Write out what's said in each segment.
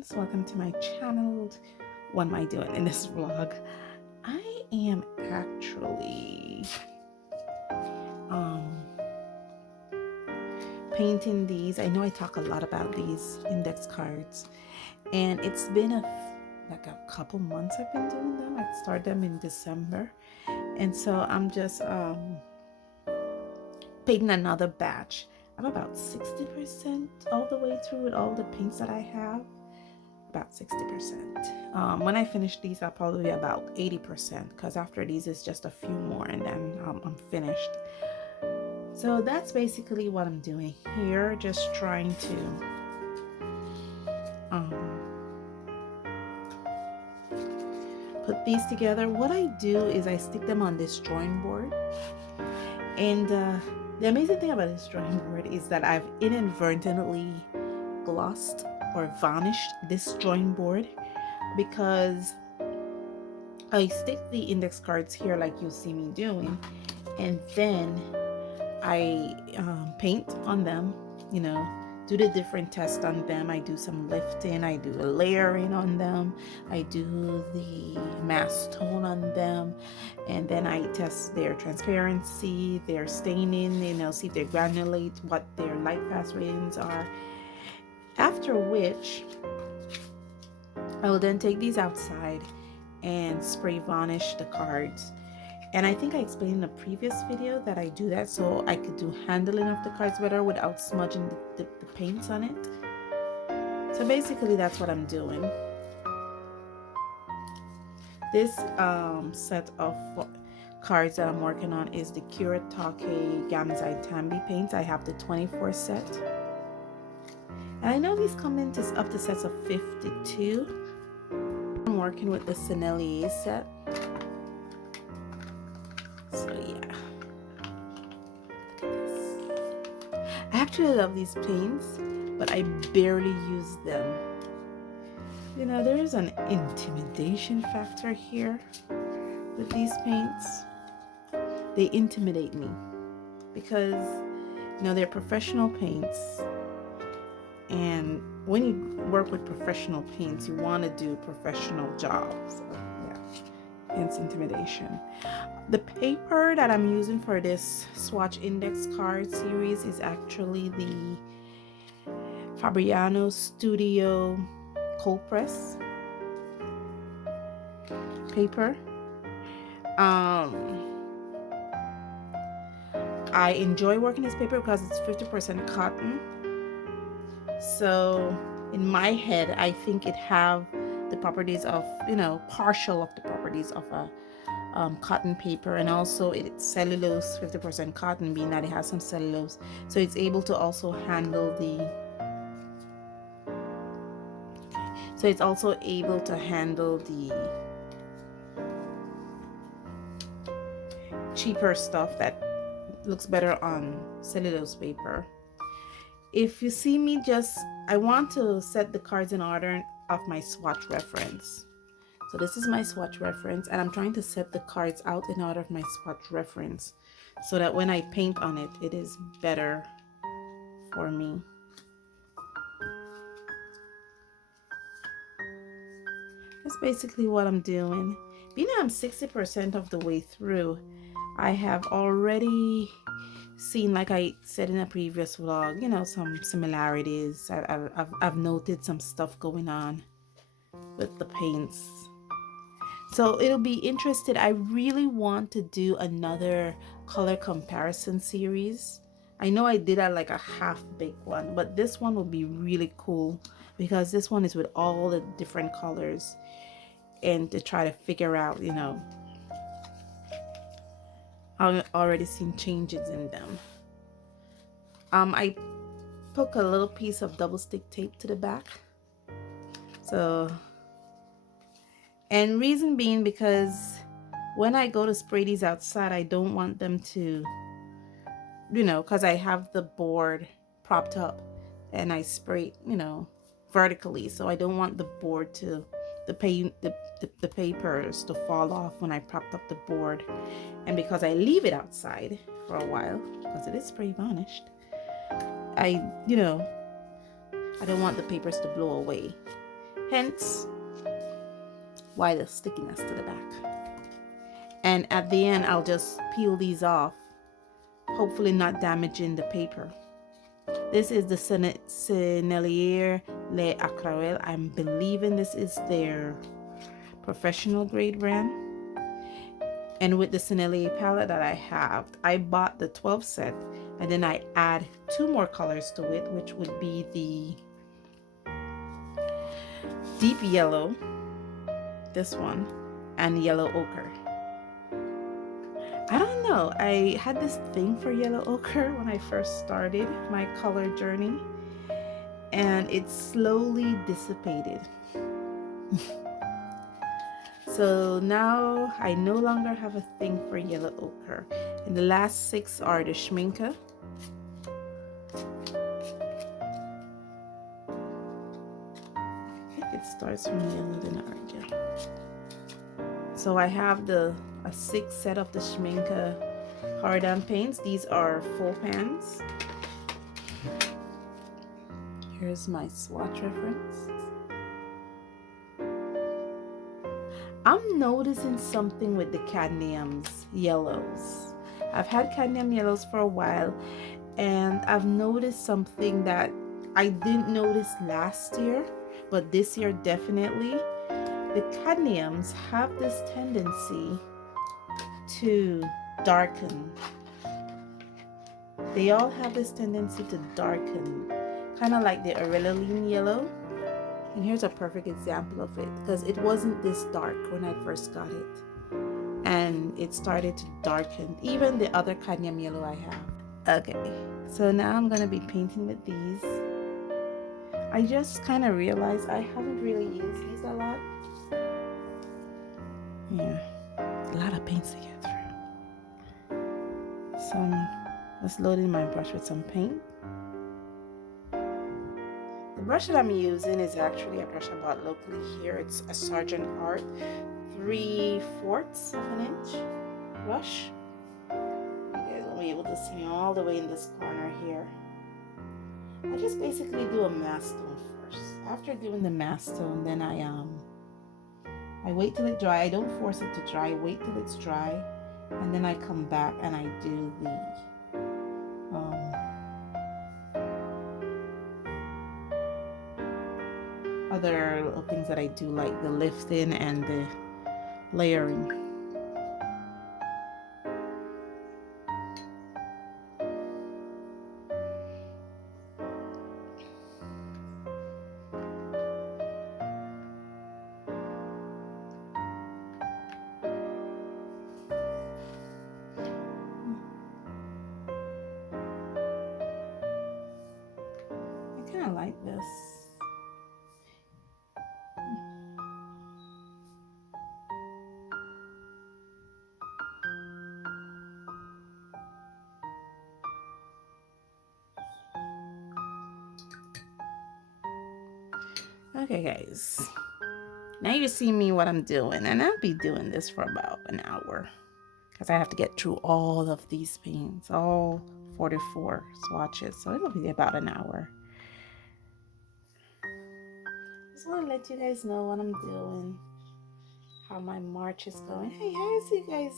friends, welcome to my channel. What am I doing in this vlog? I am actually painting these. I know I talk a lot about these index cards, and it's been like a couple months I've been doing them. I started them in December, and so I'm just painting another batch. I'm about 60% all the way through with all the paints that I have. About 60%. When I finish these, I'll probably be about 80%, because after these is just a few more and then I'm finished. So that's basically what I'm doing here, just trying to put these together. What I do is I stick them on this drawing board, and the amazing thing about this drawing board is that I've inadvertently glossed or varnished this drawing board, because I stick the index cards here like you'll see me doing, and then I paint on them, you know, do the different tests on them. I do some lifting, I do a layering on them, I do the mask tone on them, and then I test their transparency, their staining, you know, see if they granulate, what their light fast ratings are. After which I will then take these outside and spray varnish the cards. And I think I explained in a previous video that I do that so I could do handling of the cards better without smudging the paints on it. So basically that's what I'm doing. This set of cards that I'm working on is the Kuretake Gansai Tambi paints. I have the 24 set. And I know these come into up to sets of 52. I'm working with the Sennelier set. So yeah. Look at this. I actually love these paints, but I barely use them. You know, there is an intimidation factor here with these paints. They intimidate me because, you know, they're professional paints. And when you work with professional paints, you want to do professional jobs. So, yeah, hence intimidation. The paper that I'm using for this swatch index card series is actually the Fabriano Studio cold press paper. I enjoy working this paper because it's 50% cotton. So in my head, I think it have the properties of, you know, partial of the properties of a cotton paper, and also it's cellulose, 50% cotton, being that it has some cellulose, so it's able to also handle the cheaper stuff that looks better on cellulose paper. If you see me, I want to set the cards in order of my swatch reference. So this is my swatch reference, and I'm trying to set the cards out in order of my swatch reference so that when I paint on it, it is better for me. That's basically what I'm doing. Being that I'm 60% of the way through, I have already seen, like I said in a previous vlog, you know, some similarities. I've noted some stuff going on with the paints. So it'll be interesting. I really want to do another color comparison series. I know I did like a half-baked one, but this one will be really cool because this one is with all the different colors, and to try to figure out, you know, I've already seen changes in them. I took a little piece of double stick tape to the back. So, and reason being because when I go to spray these outside, I don't want them to, you know, because I have the board propped up and I spray, you know, vertically. So I don't want the board to, the papers to fall off when I propped up the board. And because I leave it outside for a while, because it is spray varnished, you know, I don't want the papers to blow away. Hence why the stickiness to the back. And at the end, I'll just peel these off, hopefully not damaging the paper. This is the Sennelier Les Aquarelles. I'm believing this is their professional grade brand. And with the Sennelier palette that I have, I bought the 12 set, and then I add 2 more colors to it, which would be the deep yellow, this one, and yellow ochre. I don't know, I had this thing for yellow ochre when I first started my color journey, and it slowly dissipated. So now I no longer have a thing for yellow ochre. And the last 6 are the Schminke. I think it starts from yellow then orange. So I have a 6 set of the Schminke hard-on paints. These are full pans. Here's my swatch reference. I'm noticing something with the cadmiums yellows. I've had cadmium yellows for a while, and I've noticed something that I didn't notice last year, but this year definitely. The cadmiums have this tendency to darken. They all have this tendency to darken, kind of like the Aureline yellow. And here's a perfect example of it, because it wasn't this dark when I first got it, and it started to darken. Even the other cadmium yellow I have. Okay, so now I'm gonna be painting with these. I just kind of realized I haven't really used these a lot. Yeah, a lot of paints to get through. So I'm just loading my brush with some paint. The brush that I'm using is actually a brush I bought locally here. It's a Sargent Art 3/4 of an inch brush. You guys will be able to see me all the way in this corner here. I just basically do a mask tone first. After doing the mask tone, then I wait till it dry. I don't force it to dry. Wait till it's dry, and then I come back and I do the other little things that I do, like the lifting and the layering. I kind of like this. Okay guys, now you see me what I'm doing, and I'll be doing this for about an hour because I have to get through all of these paints, all 44 swatches, so it'll be about an hour. Just want to let you guys know what I'm doing, how my March is going. Hey, how is you guys,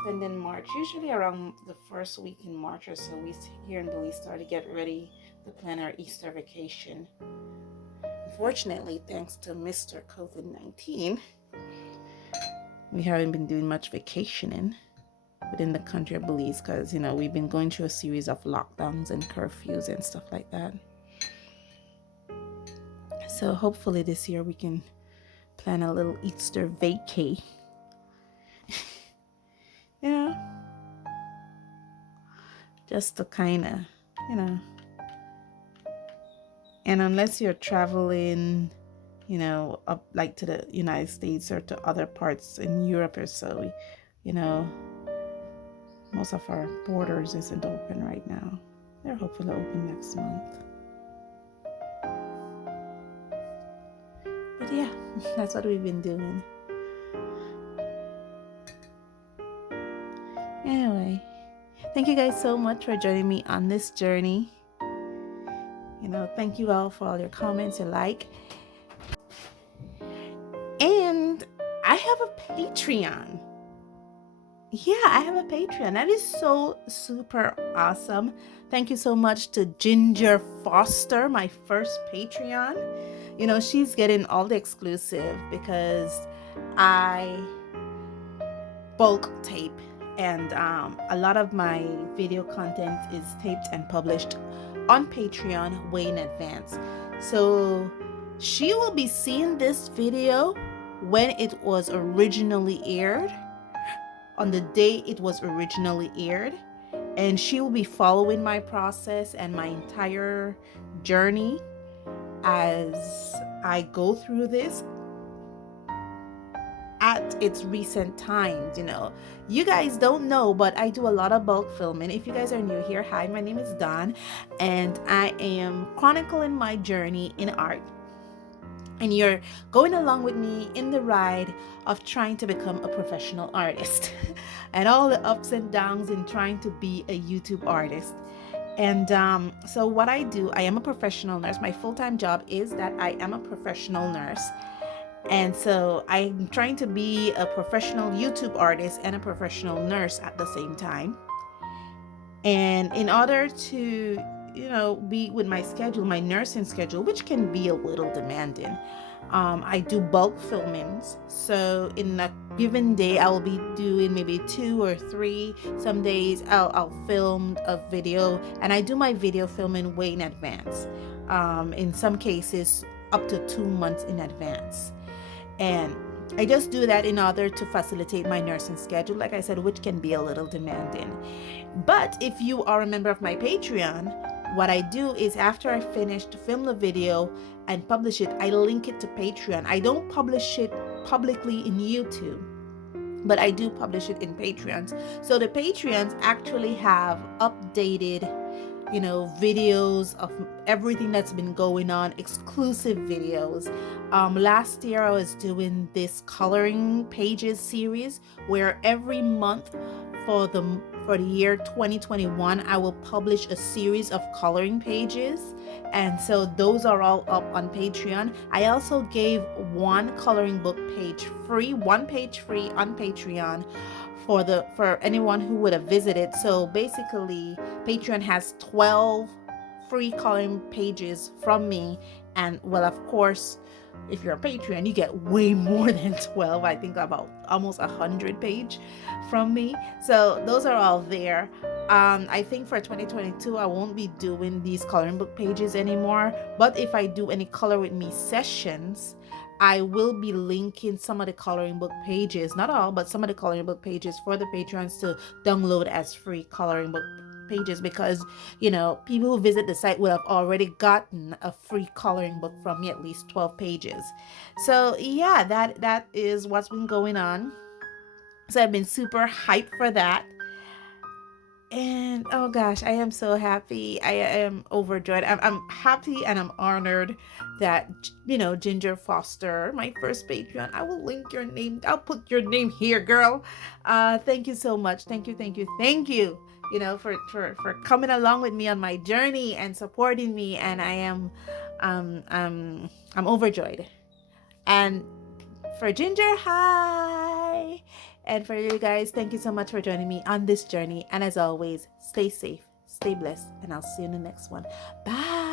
spending March? Usually around the first week in March or so, we here in Belize start to get ready to plan our Easter vacation. Unfortunately, thanks to Mr. COVID-19, we haven't been doing much vacationing within the country of Belize because, we've been going through a series of lockdowns and curfews and stuff like that. So hopefully this year we can plan a little Easter vacay. Just to kind of, and unless you're traveling, up like to the United States or to other parts in Europe or so, most of our borders isn't open right now. They're hopefully open next month. But yeah, that's what we've been doing. Anyway, thank you guys so much for joining me on this journey. Thank you all for all your comments, your like. Patreon. Yeah, I have a Patreon. That is so super awesome. Thank you so much to Ginger Foster, my first Patreon. You know, she's getting all the exclusive because I bulk tape, and a lot of my video content is taped and published on Patreon way in advance. So she will be seeing this video when it was originally aired, on the day it was originally aired, and she will be following my process and my entire journey as I go through this at its recent times. You know, you guys don't know, but I do a lot of bulk filming. If you guys are new here, hi, my name is Dawn, and I am chronicling my journey in art, and you're going along with me in the ride of trying to become a professional artist and all the ups and downs in trying to be a YouTube artist. And so what I do, I am a professional nurse. My full-time job is that I am a professional nurse. And so I'm trying to be a professional YouTube artist and a professional nurse at the same time. And in order to, you know, be with my schedule, my nursing schedule, which can be a little demanding, I do bulk filmings. So in a given day, I will be doing maybe 2 or 3. Some days I'll film a video, and I do my video filming way in advance. In some cases, up to 2 months in advance. And I just do that in order to facilitate my nursing schedule, like I said, which can be a little demanding. But if you are a member of my Patreon, what I do is after I finish to film the video and publish it, I link it to Patreon. I don't publish it publicly in YouTube, but I do publish it in Patreons. So the Patreons actually have updated, you know, videos of everything that's been going on, exclusive videos. Last year I was doing this coloring pages series where every month for the year 2021 I will publish a series of coloring pages, and so those are all up on Patreon. I also gave one coloring book page free, one page free on Patreon for anyone who would have visited. So basically Patreon has 12 free coloring pages from me, and well, of course, if you're a Patreon, you get way more than 12. I think about almost 100 page from me. So those are all there. I think for 2022 I won't be doing these coloring book pages anymore, but if I do any color with me sessions, I will be linking some of the coloring book pages, not all, but some of the coloring book pages for the patrons to download as free coloring book pages, because, you know, people who visit the site will have already gotten a free coloring book from me, at least 12 pages. So yeah, that is what's been going on. So I've been super hyped for that. And oh gosh, I am so happy. I am overjoyed. I'm happy and I'm honored that, you know, Ginger Foster, my first Patreon, I will link your name. I'll put your name here, girl. Thank you so much. Thank you, you know, for coming along with me on my journey and supporting me. And I am I'm overjoyed. And for Ginger, hi. And for you guys, thank you so much for joining me on this journey. And as always, stay safe, stay blessed, and I'll see you in the next one. Bye.